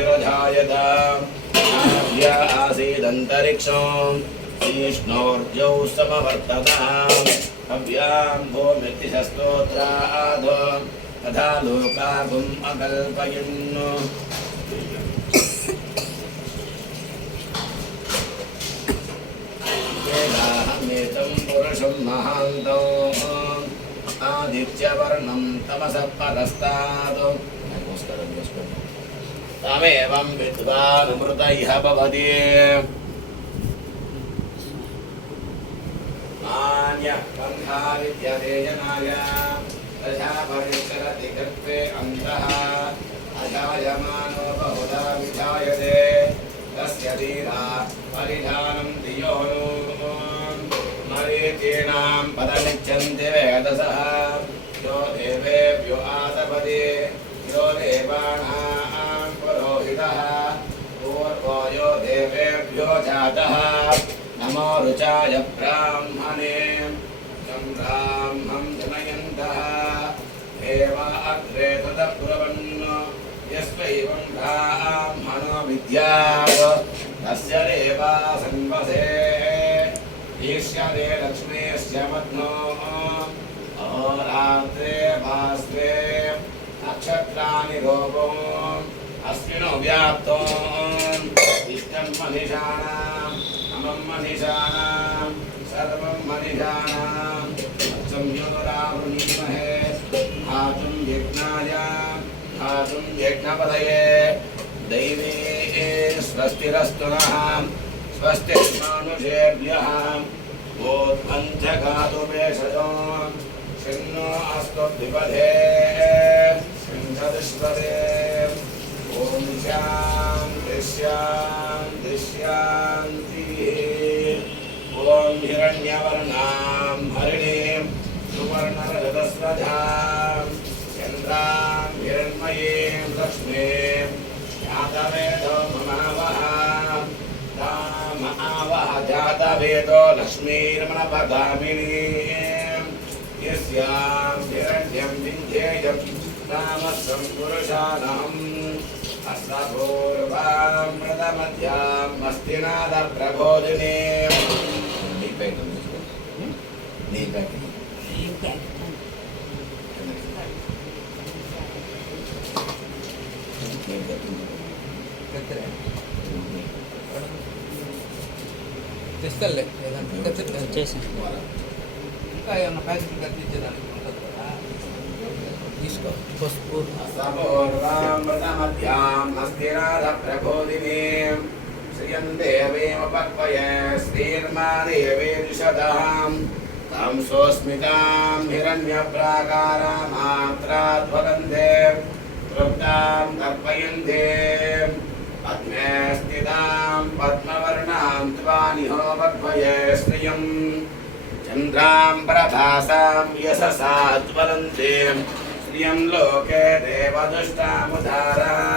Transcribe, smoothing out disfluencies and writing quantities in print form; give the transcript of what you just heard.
वायुरजायत नाभ्य आसीदन्तरिक्षं विष्णोर्जौ समवर्ततः हव्यां भूमितिशस्तोत्राद् तथा लोकागुम् अकल्पयन् वेदाहमेतं पुरुषं महान्तम् आदित्यवर्णं तमसः परस्तात् तमेवं विद्वान् मृत इह भवति मान्यः पन्था विद्यते जनाय तथा परिचरति कृत्वे अन्तः अजायमानो बहुधा विजायते तस्य धीरा परिधानं धियो नो मरीचीनां पदमिच्छन्ति वेदसः यो देवेभ्यो आतपति यो देवानां पुरोहितः पूर्वो यो देवेभ्यो जातः नमो रुचाय ब्राह्मणे तं ब्राह्मं जनयन्तः एव अग्रे तदब्रुवन् यस्वैवं ब्राह्मणो विद्यात् तस्य देवा संवसे ईष्यते लक्ष्मीस्य मध्नो अहोरात्रे भास्वे नक्षत्राणि रोपो अस्मिनो व्याप्तो इष्टं मनीषाणाम् अमं मनीषाणां सर्वं मनीषाणां संयोरावृणीमहे धातुं यज्ञाय धातुं यज्ञपदये दैवी स्वस्तिरस्तु नः स्वस्ति मानुषेभ्यः बोध्वञ्चगातु भेषजो शन्नो अस्तु द्विपदे शन्धदुष्पदे ॐ शान्ति शान्ति शान्तिः ॐ हिरण्यवर्णां हरिणीं सुवर्णरजतस्रजां चन्द्रां हिरण्मयीं लक्ष्मीं जातवेदो ममावः तामहावः जातवेदो लक्ष्मीर्मणपगामिनीं यस्यां हिरण्यं विन्ध्येयं तामसं पुरुषाणाम् अस्पूर्वां प्रथमध्यां मस्तिनादप्रबोधिनीं తెస్తలే ఇంకా ఏమన్నా ప్యాకెట్లు కట్టించేదానికి ఉంటుంది కదా తీసుకో పసుపు अस्पूर्वां प्रथमध्यां मस्तिनादप्रबोधिनीं श्रियं देवीमुपक्वये श्रीर्मा देवी द्विषदां तां सोऽस्मितां हिरण्यप्राकारां मात्राध्वगन्धे तृप्तां तर्पयन्ते पद्मे स्थितां पद्मवर्णां त्वानिहो वक्वये श्रियं चन्द्रां प्रभासां यशसा ज्वलन्तीं श्रियं लोके देवदुष्टामुदारा